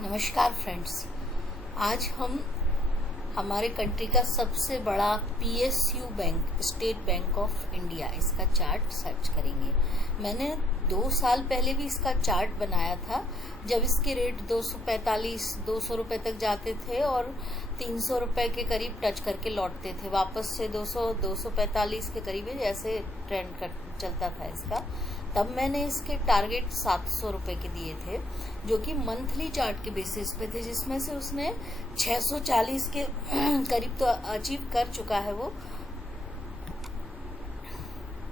नमस्कार फ्रेंड्स। आज हम हमारे कंट्री का सबसे बड़ा PSU bank, state bank of India, इसका चार्ट सर्च करेंगे। मैंने 2 साल पहले भी इसका चार्ट बनाया था, जब इसके रेट 245-200 रुपए तक जाते थे और 300 रुपए के करीब टच करके लौटते थे, वापस से 200-245 के करीब जैसे ट्रेंड चलता था इसका। तब मैंने इसके टारगेट 700 रुपए के दिए थे, जो कि मंथली चार्ट के बेसिस पे थे, जिसमें से उसने 640 के करीब तो अचीव कर चुका है वो।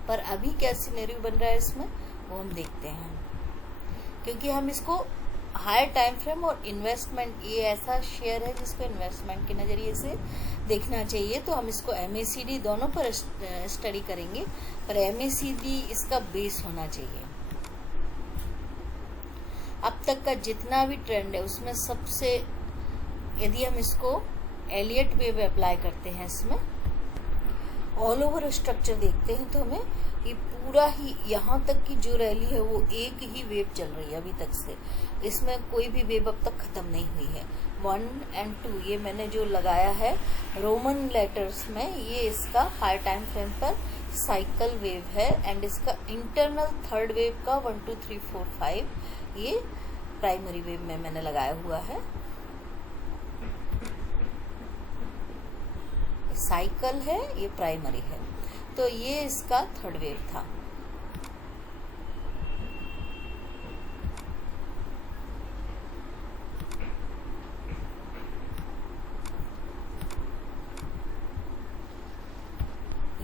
पर अभी क्या सिनेरियो बन रहा है इसमें, वो हम देखते हैं। क्योंकि हम इसको हायर टाइम फ्रेम और इन्वेस्टमेंट, ये ऐसा शेयर है जिसको इन्वेस्टमेंट के नजरिए से देखना चाहिए, तो हम इसको MACD दोनों पर स्टडी करेंगे। पर MACD इसका बेस होना चाहिए। अब तक का जितना भी ट्रेंड है उसमें सबसे, यदि हम इसको एलियट वेव अप्लाई करते हैं, इसमें ऑल ओवर स्ट्रक्चर देखते हैं, तो हमें ये पूरा ही यहाँ तक की जो रैली है वो एक ही वेव चल रही है अभी तक से। इसमें कोई भी वेव अब तक खत्म नहीं हुई है। 1 और 2 ये मैंने जो लगाया है रोमन लेटर्स में, ये इसका हाई टाइम फ्रेम पर साइकिल वेव है, एंड इसका इंटरनल थर्ड वेव का 1 2 3 4 5 ये प्राइमरी वेव में मैंने लगाया हुआ है। साइकिल है, ये प्राइमरी है, तो ये इसका थर्ड वेव था।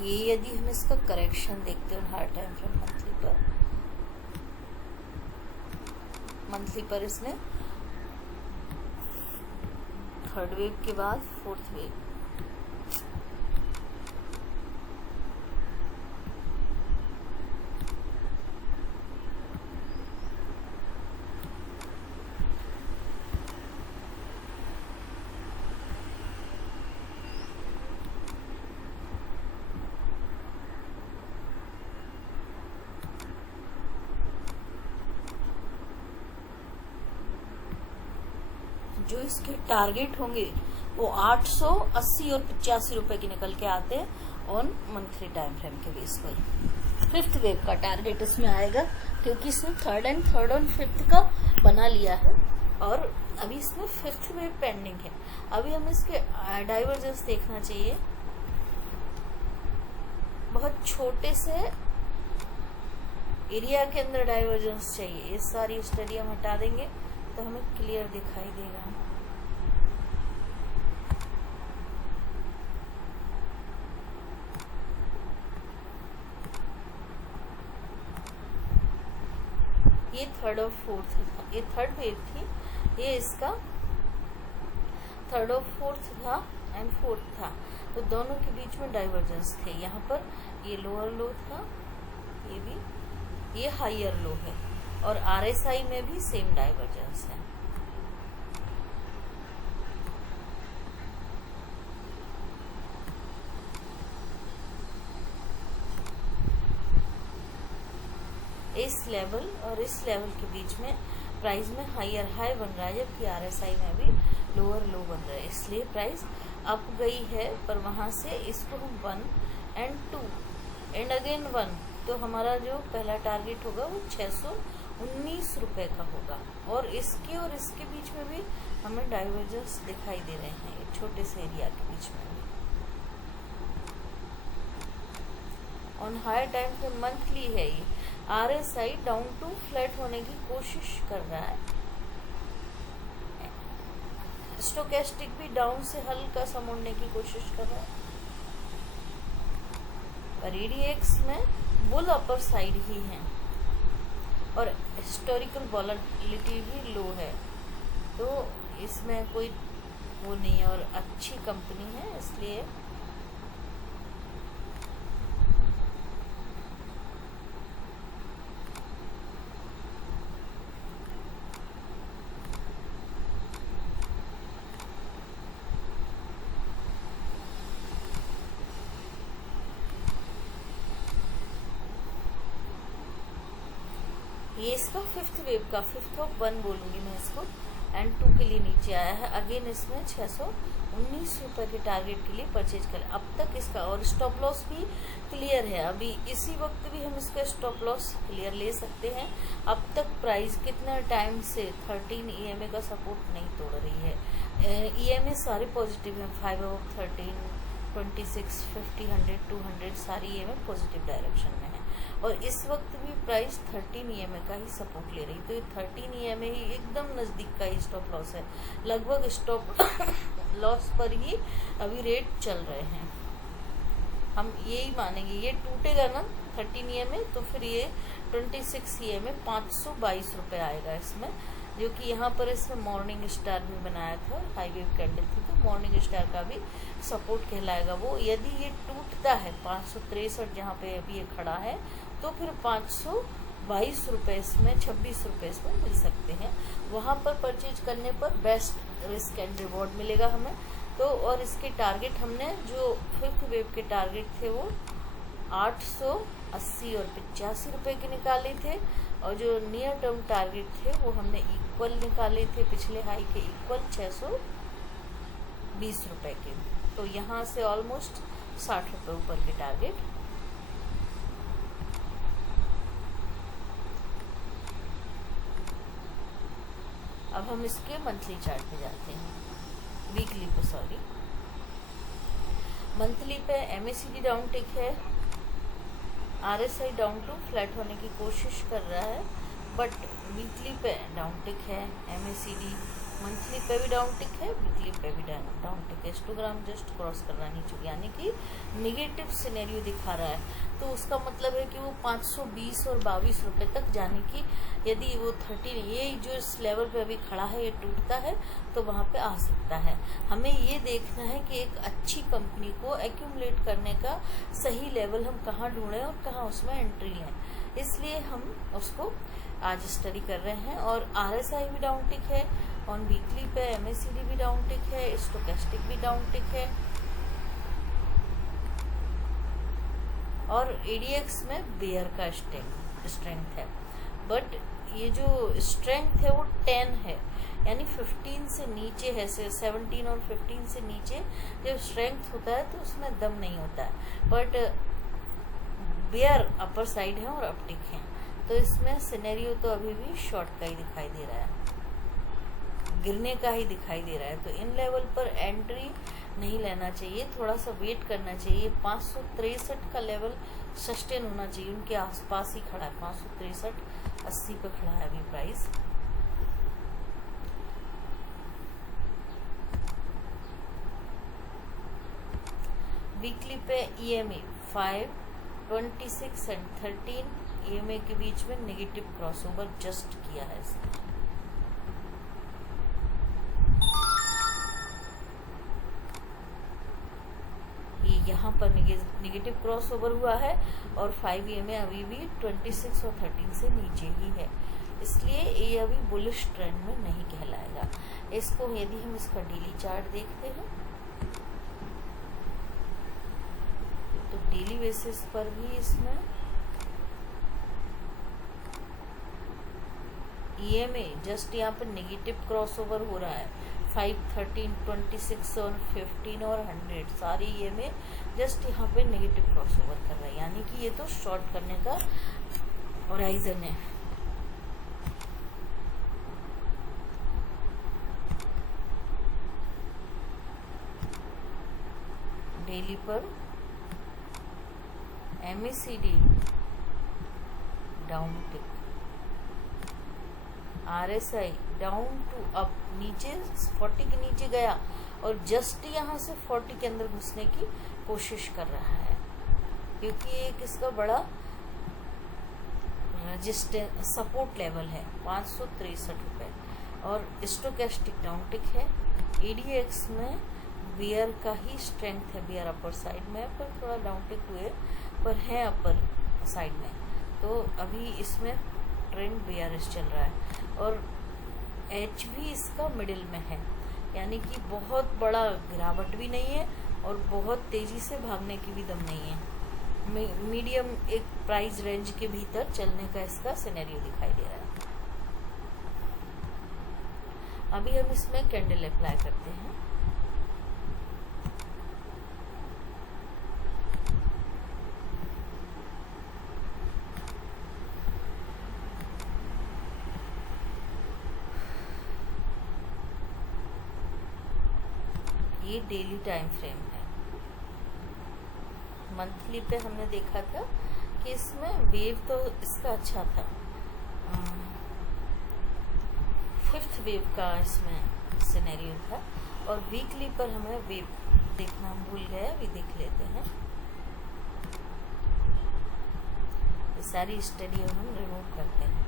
ये यदि हम इसका करेक्शन देखते हैं हायर टाइम फ्रेम मंथली पर इसने थर्ड वेव के बाद फोर्थ वेव, जो इसके टारगेट होंगे वो 880 और 85 रुपए की निकल के आते हैं ऑन मंथली टाइम फ्रेम के बेस पर। फिफ्थ वेव का टारगेट इसमें आएगा, क्योंकि इसने थर्ड और फिफ्थ का बना लिया है, और अभी इसमें फिफ्थ वेव पेंडिंग है। अभी हमें इसके डाइवर्जेंस देखना चाहिए। बहुत छोटे से एरिया के अंदर डाइवर्जेंस चाहिए। ये सारी स्टडी हम हटा देंगे तो हमें क्लियर दिखाई देगा। ये थर्ड और फोर्थ, ये थर्ड वेव थी, ये इसका थर्ड और फोर्थ था एंड फोर्थ था, तो दोनों के बीच में डाइवर्जेंस थे। यहाँ पर ये लोअर लो था, ये भी, ये हायर लो है, और RSI में भी सेम डाइवर्जेंस है। इस लेवल और इस लेवल के बीच में प्राइस में हायर हाई बन रहा है, जबकि RSI में भी लोअर लो बन रहा है, इसलिए प्राइस अप गई है। पर वहां से इसको हम 1 और 2 एंड अगेन 1, तो हमारा जो पहला टारगेट होगा वो 619 रुपए का होगा, और इसके बीच में भी हमें डाइवर्जेंस दिखाई दे रहे हैं, ये छोटे से एरिया के बीच में। ऑन हायर टाइम पे मंथली है, ये RSI डाउन टू फ्लैट होने की कोशिश कर रहा है। स्टोकेस्टिक भी डाउन से हल्का सा मुड़ने की कोशिश कर रहा है, पर EDX में बुल अपर साइड ही है, और हिस्टोरिकल वॉलेटिलिटी भी लो है, तो इसमें कोई वो नहीं है, और अच्छी कंपनी है, इसलिए ये इसका फिफ्थ वेव का, 5th of 1 बोलूंगी मैं इसको, एंड 2 के लिए नीचे आया है, अगेन इसमें 619 रुपए के टारगेट के लिए परचेज करें। अब तक इसका और स्टॉप लॉस भी क्लियर है, अभी इसी वक्त भी हम इसका स्टॉप लॉस क्लियर ले सकते हैं। अब तक प्राइस कितना टाइम से 13 EMA का सपोर्ट नहीं तोड़ रही है। EMA सारे पॉजिटिव हैं, 5 of 13, 26, 50, 100, 200 सारी EMA पॉजिटिव डायरेक्शन में है। और इस वक्त भी प्राइस 13 EMA का ही सपोर्ट ले रही, तो ये 13 EMA ही एकदम नजदीक का ही स्टॉप लॉस है, लगभग स्टॉप लॉस पर ही अभी रेट चल रहे हैं। हम यही मानेंगे ये टूटेगा ना 13 EMA, तो फिर ये 26 EMA 522 रुपए आएगा इसमें, जो कि यहाँ पर इसमें मॉर्निंग स्टार भी बनाया था, हाई वेव कैंडल थी, तो मॉर्निंग स्टार का भी सपोर्ट कहलाएगा वो। यदि ये टूटता है 563 जहाँ पे अभी ये खड़ा है, तो फिर 522 रुपए इसमें, 26 रुपए इसमें मिल सकते हैं। वहाँ पर परचेज करने पर बेस्ट रिस्क एंड रिवॉर्ड मिलेगा हमें। तो और इसके टारगेट हमने जो 5th वेव के टारगेट थे वो 880 और 85 रुपए के निकाले थे, और जो नियर टर्म टारगेट थे वो हमने इक्वल निकाले थे, पिछले हाई के इक्वल 620 रुपए के। तो यहाँ से ऑलमोस्ट 60 रुपए ऊपर के टारगेट। अब हम इसके मंथली चार्ट पे जाते हैं, वीकली पे सॉरी। मंथली पे MACD डाउन टिक है, RSI डाउन टू फ्लैट होने की कोशिश कर रहा है, बट वीकली पे डाउन टिक है। MACD मंथली पे भी डाउन टिक है, वीकली पे भी डाउन टिक है। हिस्टोग्राम जस्ट क्रॉस करना नहीं चाहिए, यानी कि निगेटिव सिनेरियो दिखा रहा है, तो उसका मतलब है कि वो 520 और 22 रुपए तक जाने की, यदि वो 13 ये जो इस लेवल पे अभी खड़ा है ये टूटता है तो वहाँ पे आ सकता है। हमें ये देखना है कि एक अच्छी कंपनी को एक्यूमुलेट करने का सही लेवल हम कहाँ ढूंढें और कहाँ उसमें एंट्री लें, इसलिए हम उसको आज स्टडी कर रहे हैं। और RSI भी डाउन टिक है, ऑन वीकली पे MACD भी डाउन टिक है, स्टोकेस्टिक भी डाउन टिक है, और ADX में बेयर का स्ट्रेंथ है, बट ये जो स्ट्रेंथ है वो 10 है, यानी 15 से नीचे है, 17 और 15 से नीचे जब स्ट्रेंथ होता है तो उसमें दम नहीं होता है, बट बेयर अपर साइड है और अपटिक है, तो इसमें सिनेरियो तो अभी भी शॉर्ट का ही दिखाई दे रहा है, गिरने का ही दिखाई दे रहा है। तो इन लेवल पर एंट्री नहीं लेना चाहिए, थोड़ा सा वेट करना चाहिए। 563 का लेवल सस्टेन होना चाहिए, उनके आसपास ही खड़ा है, 563.80 पे खड़ा है अभी प्राइस। वीकली पे EMA 5, 26 एंड 13 EMA के बीच में नेगेटिव क्रॉसओवर जस्ट किया है इसने। यहाँ पर निगेटिव क्रॉसओवर हुआ है, और 5 EMA अभी भी 26 और 13 से नीचे ही है, इसलिए ये अभी बुलिश ट्रेंड में नहीं कहलाएगा। इसको यदि हम इसका डेली चार्ट देखते हैं तो डेली बेसिस पर भी इसमें EMA जस्ट यहाँ पर नेगेटिव क्रॉसओवर हो रहा है, 5, 13, 26 और 15 और 100 सारी EMA जस्ट यहाँ पे नेगेटिव क्रॉसओवर कर रहा है, यानी कि ये तो शॉर्ट करने का होराइजन है। डेली पर MACD down tick, RSI down to up, नीचे 40 के नीचे गया और जस्ट यहाँ से 40 के अंदर घुसने की कोशिश कर रहा है, क्योंकि एक इसका बड़ा रेजिस्टेंस सपोर्ट लेवल है 563 रुपए। और स्टोकेस्टिक डाउन टिक है, ADX में बियर का ही स्ट्रेंथ है, बियर अपर साइड में, पर थोड़ा डाउन टिक हुए पर है अपर साइड में, तो अभी इसमें ट्रेंड बियरिश चल रहा है। और एच भी इसका मिडिल में है, यानी कि बहुत बड़ा गिरावट भी नहीं है और बहुत तेजी से भागने की भी दम नहीं है, मीडियम एक प्राइस रेंज के भीतर चलने का इसका सिनेरियो दिखाई दे रहा है। अभी हम इसमें कैंडल अप्लाई करते हैं। ये डेली टाइम फ्रेम है। मंथली पे हमने देखा था कि इसमें वेव तो इसका अच्छा था, 5th वेव का इसमें सिनेरियो था, और वीकली पर हमें वेव देखना हम भूल गए, अभी देख लेते हैं। ये सारी स्टडी हम रिमूव करते हैं।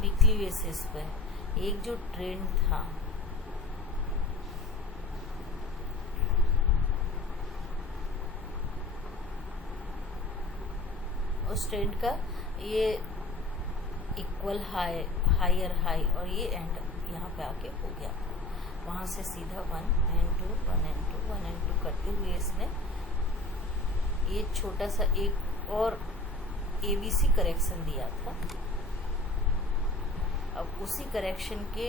वीकली बेसिस पर एक जो ट्रेंड था, उस ट्रेंड का ये इक्वल हाई, हायर हाई, और ये एंड यहाँ पे आके हो गया। वहां से सीधा 1 and 2 1 and 2 1 and 2 करते हुए इसने ये छोटा सा एक और ABC करेक्शन दिया था। अब उसी करेक्शन के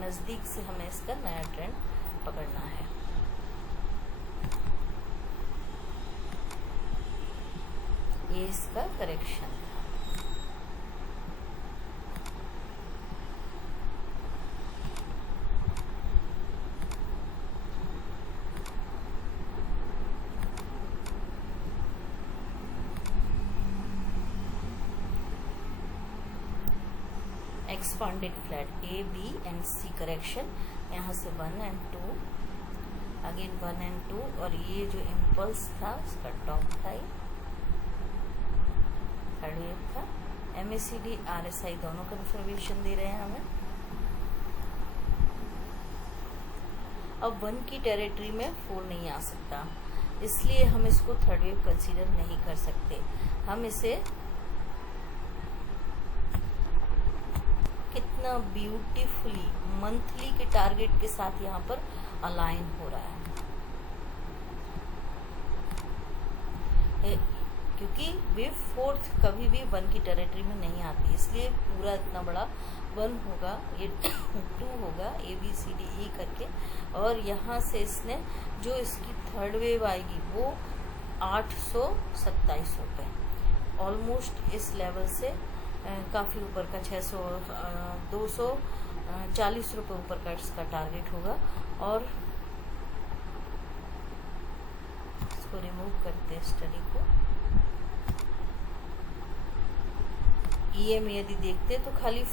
नजदीक से हमें इसका नया ट्रेंड पकड़ना है। ये इसका करेक्शन था। Expanded flat A, B and C correction, यहाँ से 1 and 2, अगेन 1 and 2, और ये जो इम्पल्स था उसका टॉप था, थर्ड वेव था। MACD RSI दोनों कंफर्मेशन दे रहे हैं हमें। अब 1 की टेरिटरी में 4 नहीं आ सकता, इसलिए हम इसको थर्ड वेव कंसीडर नहीं कर सकते। हम इसे कितना ब्यूटीफुली मंथली के टारगेट के साथ यहाँ पर अलाइन हो रहा है, क्योंकि वेव 4th कभी भी 1 की टेरिटरी में नहीं आती, इसलिए पूरा इतना बड़ा 1 होगा, ये 2 होगा, ABCDE करके, और यहाँ से इसने जो इसकी थर्ड वेव आएगी वो 827 रुपये, ऑलमोस्ट इस लेवल से काफ़ी ऊपर का 240 रुपये ऊपर का इसका टारगेट होगा। और इसको रिमूव करते हैं स्टडी को। EM यदि देखते तो खाली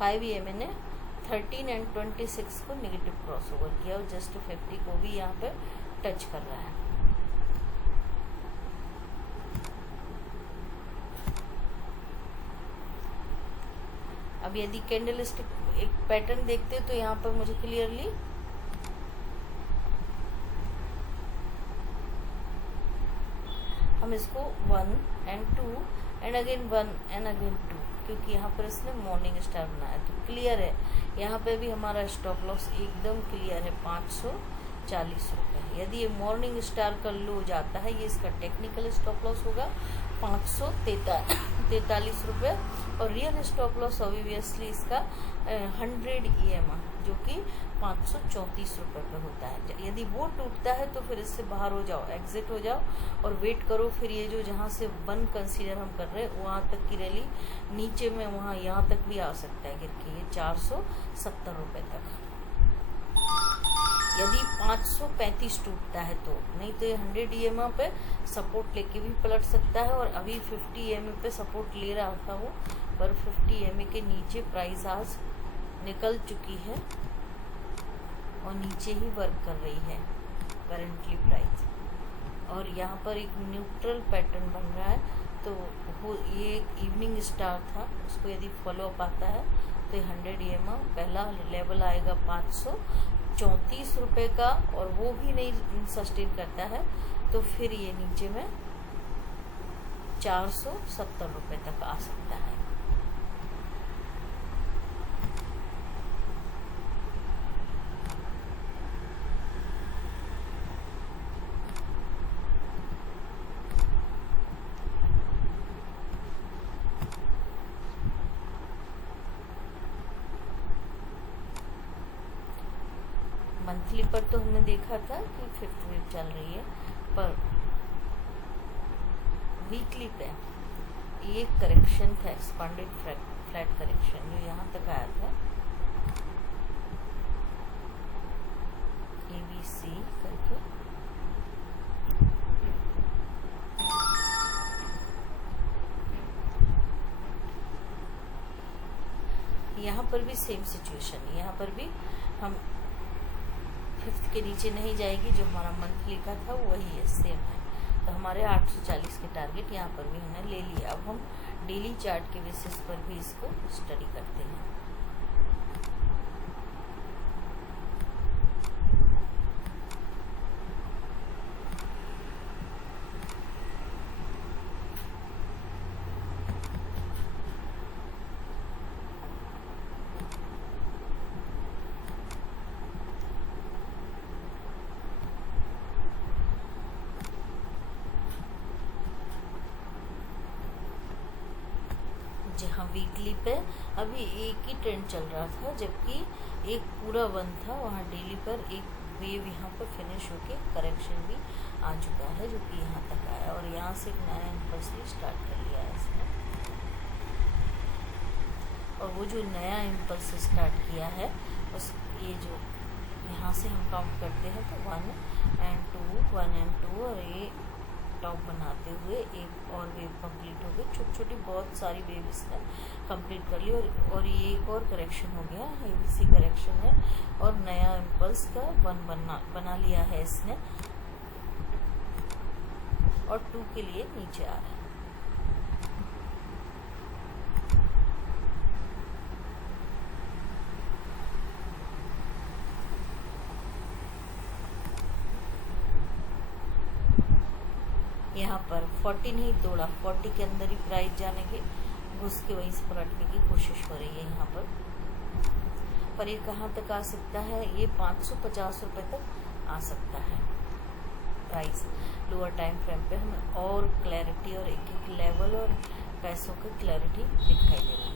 5 EM ने 13 and 26 को नेगेटिव क्रॉस ओवर किया, और जस्ट 50 को भी यहाँ पे टच कर रहा है। अब यदि कैंडलस्टिक एक पैटर्न देखते तो यहाँ पर मुझे क्लियरली हम इसको 1 and 2 and again 1 and again 2, क्योंकि यहाँ पर इसने मॉर्निंग स्टार बनाया तो क्लियर है। यहाँ पे भी हमारा स्टॉप लॉस एकदम क्लियर है, 540 रुपये। यदि ये मॉर्निंग स्टार का लो जाता है, ये इसका टेक्निकल स्टॉप लॉस होगा 543 रुपये, और रियल स्टॉप लॉस ऑब्वियसली इसका 100 EM जो कि 534 रुपये पे होता है। यदि वो टूटता है तो फिर इससे बाहर हो जाओ, एग्जिट हो जाओ और वेट करो। फिर ये जो जहाँ से 1 कंसीडर हम कर रहे हैं वहाँ तक की रैली नीचे में वहाँ यहाँ तक भी आ सकता है गिर के, ये 470 रुपये तक। यदि 535 टूटता है तो, नहीं तो ये 100 EMA पे सपोर्ट लेके भी पलट सकता है। और अभी 50 EMA पे सपोर्ट ले रहा था वो, पर 50 EMA के नीचे प्राइस आज निकल चुकी है और नीचे ही वर्क कर रही है करंटली प्राइस। और यहाँ पर एक न्यूट्रल पैटर्न बन रहा है, तो वो ये एक इवनिंग स्टार था, उसको यदि फॉलो अप आता है तो 100 EMA पहला लेवल आएगा 534 रुपये का, और वो भी नहीं सस्टेन करता है तो फिर ये नीचे में 470 रुपये तक आ सकता है। मंथली पर तो हमने देखा था कि 5th वेव चल रही है, पर वीकली पे ये करेक्शन था, एक्सपांडेड फ्लैट करेक्शन जो यहाँ तक आया था, ABC करके। यहाँ पर भी सेम सिचुएशन है, यहाँ पर भी हम 5th के नीचे नहीं जाएगी, जो हमारा मंथली का था वही है, सेम है। तो हमारे 840 के टारगेट यहाँ पर भी हमने ले लिया। अब हम डेली चार्ट के बेसिस पर भी इसको स्टडी करते हैं। जहाँ वीकली पे अभी एक ही ट्रेंड चल रहा था, जबकि एक पूरा वन था, वहाँ डेली पर एक वेव यहाँ पर फिनिश होके करेक्शन भी आ चुका है, जो कि यहाँ तक आया और यहाँ से एक नया इम्पल्स भी स्टार्ट कर लिया है इसने। और वो जो नया इम्पल्स स्टार्ट किया है उस ये जो यहाँ से हम काउंट करते हैं तो 1 and 2 और ये टॉप बनाते हुए एक और वेव कंप्लीट हो गई। छोटी छोटी बहुत सारी वेव इसने कंप्लीट कर ली और ये एक और करेक्शन हो गया, ABC करेक्शन है और नया इम्पल्स का 1 बना लिया है इसने और 2 के लिए नीचे आ रहा है। यहाँ पर 40 नहीं तोड़ा, 40 के अंदर ही प्राइस जाने के घुस के वहीं से पलटने की कोशिश हो रही है यहाँ पर ये कहाँ तक आ सकता है, ये 550 रुपये तक आ सकता है प्राइस। लोअर टाइम फ्रेम पे हमें और क्लैरिटी और एक एक लेवल और पैसों की क्लैरिटी दिखाई दे रही है।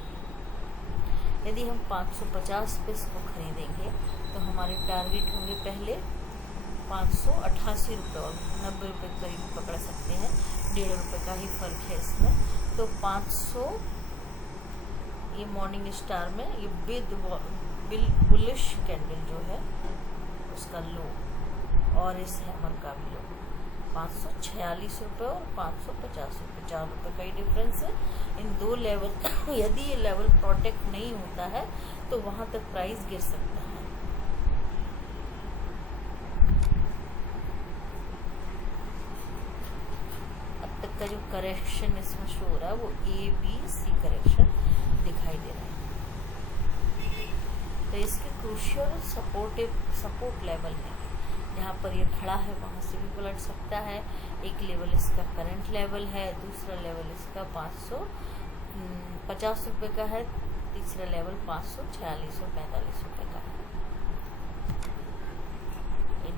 यदि हम 550 पे इसको खरीदेंगे तो हमारे टारगेट होंगे पहले 588 रुपये और 90 रुपये करीब पकड़ सकते हैं, 1.5 रुपये का ही फ़र्क है इसमें। तो 500 ये मॉर्निंग स्टार में ये बुलिश कैंडल जो है उसका लो और इस हैमर का भी लो 546 रुपये और 550 रुपये, 4 रुपये का ही डिफरेंस है इन दो लेवल। यदि ये लेवल प्रोटेक्ट नहीं होता है तो वहाँ तक प्राइस गिर सकता है। का जो करेक्शन इसमें शो हो रहा है वो ABC करेक्शन दिखाई दे रहा है। तो इसके क्रूशियल सपोर्ट लेवल है, जहाँ पर ये खड़ा है वहाँ से भी पलट सकता है। एक लेवल इसका करंट लेवल है, दूसरा लेवल इसका 550 रुपये का है, तीसरा लेवल 546 और 45 रुपये का है।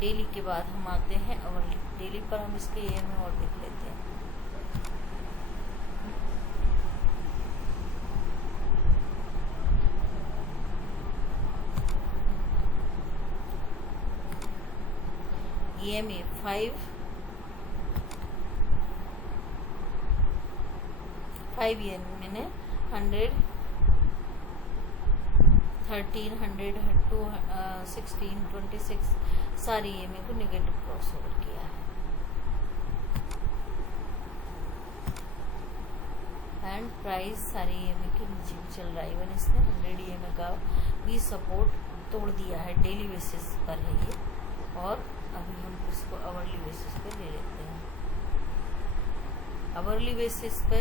डेली के बाद हम आते हैं और डेली पर हम इसके EMA और देख लेते हैं। EMA 5 मैंने 100 13 100 2 16 26 सारी EMA को नेगेटिव क्रॉस ओवर किया है एंड प्राइस सारी EMA के नीचे भी चल रहा है। इवन इसने 100 EMA का भी सपोर्ट तोड़ दिया है, डेली बेसिस पर है ये। और अभी हम इसको आवरली बेसिस पे ले लेते हैं। आवरली बेसिस पे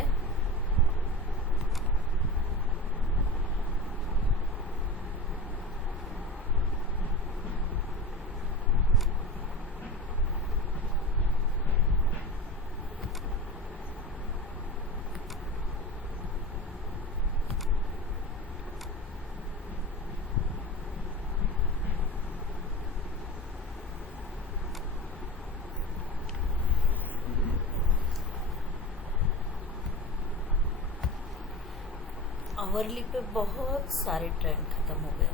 आवरली पे बहुत सारे ट्रेंड खत्म हो गए।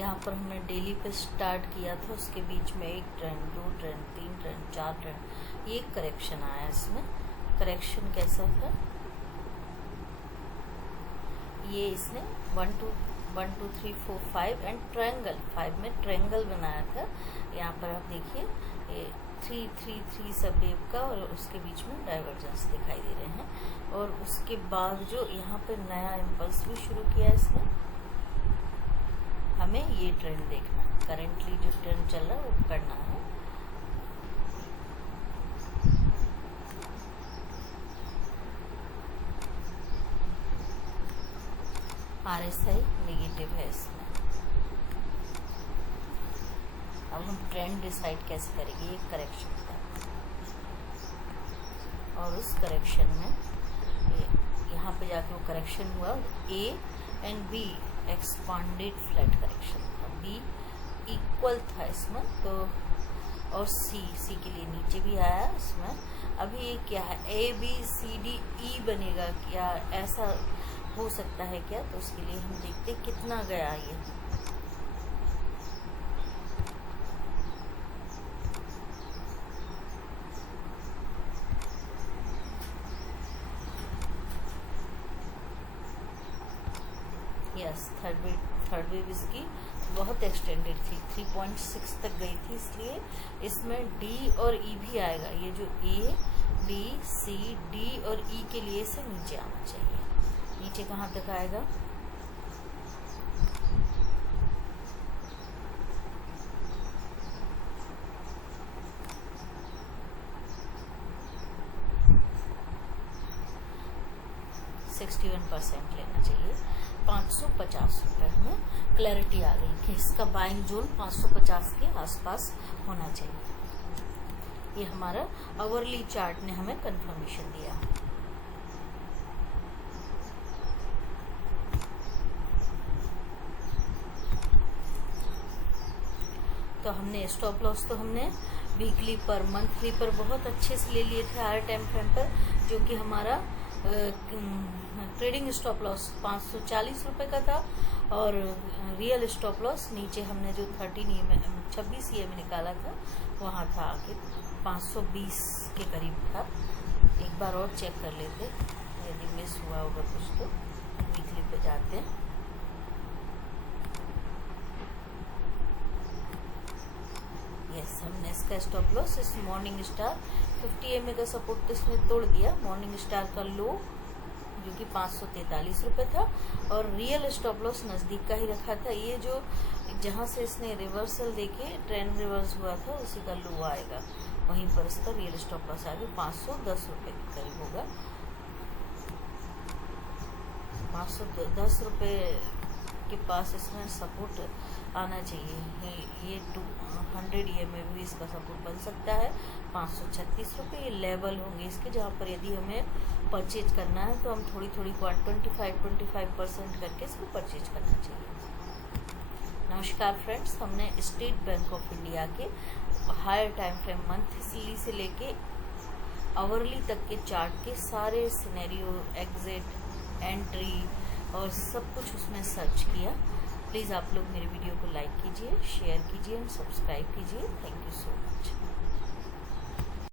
जहाँ पर हमने डेली पे स्टार्ट किया था उसके बीच में 1 ट्रेंड, 2 ट्रेंड, 3 ट्रेंड, 4 ट्रेंड, ये करेक्शन आया। इसमें करेक्शन कैसा था, ये इसने 1 2 3 4 5 एंड ट्रायंगल 5 में ट्रायंगल बनाया था। यहाँ पर आप देखिए ये 3 3 3 सब वेव का और उसके बीच में डाइवर्जेंस दिखाई दे रहे हैं। और उसके बाद जो यहाँ पे नया इम्पल्स भी शुरू किया इसने, हमें ये ट्रेंड देखना है, करेंटली जो ट्रेंड चल रहा है वो करना है। RSI नेगेटिव है इसमें। अब हम ट्रेंड डिसाइड कैसे करेंगे, एक करेक्शन था और उस करेक्शन में यहाँ पे जाके वो करेक्शन हुआ, A and B expanded flat correction था, B इक्वल था इसमें तो, और C के लिए नीचे भी आया इसमें। अभी ये क्या है, ABCDE बनेगा क्या, ऐसा हो सकता है क्या, तो उसके लिए हम देखते कितना गया ये। यस, थर्ड वेव इसकी बहुत एक्सटेंडेड थी, 3.6 तक गई थी, इसलिए इसमें D और E भी आएगा। ये जो A B C D और E के लिए से नीचे आना चाहिए। नीचे कहाँ तक आएगा, %61 लेना चाहिए। 550 रुपये में क्लैरिटी आ गई कि इसका बाइंग जोन 550 के आसपास होना चाहिए। ये हमारा आवरली चार्ट ने हमें कंफर्मेशन दिया। तो हमने स्टॉप लॉस तो हमने वीकली पर मंथली पर बहुत अच्छे से ले लिए थे हायर टाइम फ्रेम पर, जो कि हमारा ट्रेडिंग स्टॉप लॉस 540 रुपये का था और रियल स्टॉप लॉस नीचे हमने जो 26 EM निकाला था वहाँ था आगे 520 के करीब था। एक बार और चेक कर लेते, यदि मिस हुआ होगा कुछ तो वीकली पे जाते हैं। यस, हमने इसका स्टॉप लॉस इस मॉर्निंग स्टार 50 EM का सपोर्ट इसने तोड़ दिया। मॉर्निंग स्टार का लो जो कि 543 रुपये था और रियल स्टॉप लॉस नज़दीक का ही रखा था। ये जो जहाँ से इसने रिवर्सल देके ट्रेंड रिवर्स हुआ था उसी का लो आएगा, वहीं पर इसका रियल स्टॉप लॉस आगे 510 रुपये के करीब होगा। 510 रुपये के पास इसमें सपोर्ट आना चाहिए। ये 200 EM में भी इसका सपोर्ट बन सकता है। 536 रुपये ये लेवल होंगे इसके, जहाँ पर यदि हमें परचेज करना है तो हम थोड़ी 25% करके इसको परचेज करना चाहिए। नमस्कार फ्रेंड्स, हमने स्टेट बैंक ऑफ इंडिया के हायर टाइम फ्रेम मंथली से लेके आवरली तक के चार्ट के सारे सिनेरियो, एग्जिट, एंट्री और सब कुछ उसमें सर्च किया। प्लीज़ आप लोग मेरे वीडियो को लाइक कीजिए, शेयर कीजिए एंड सब्सक्राइब कीजिए। Thank you so much.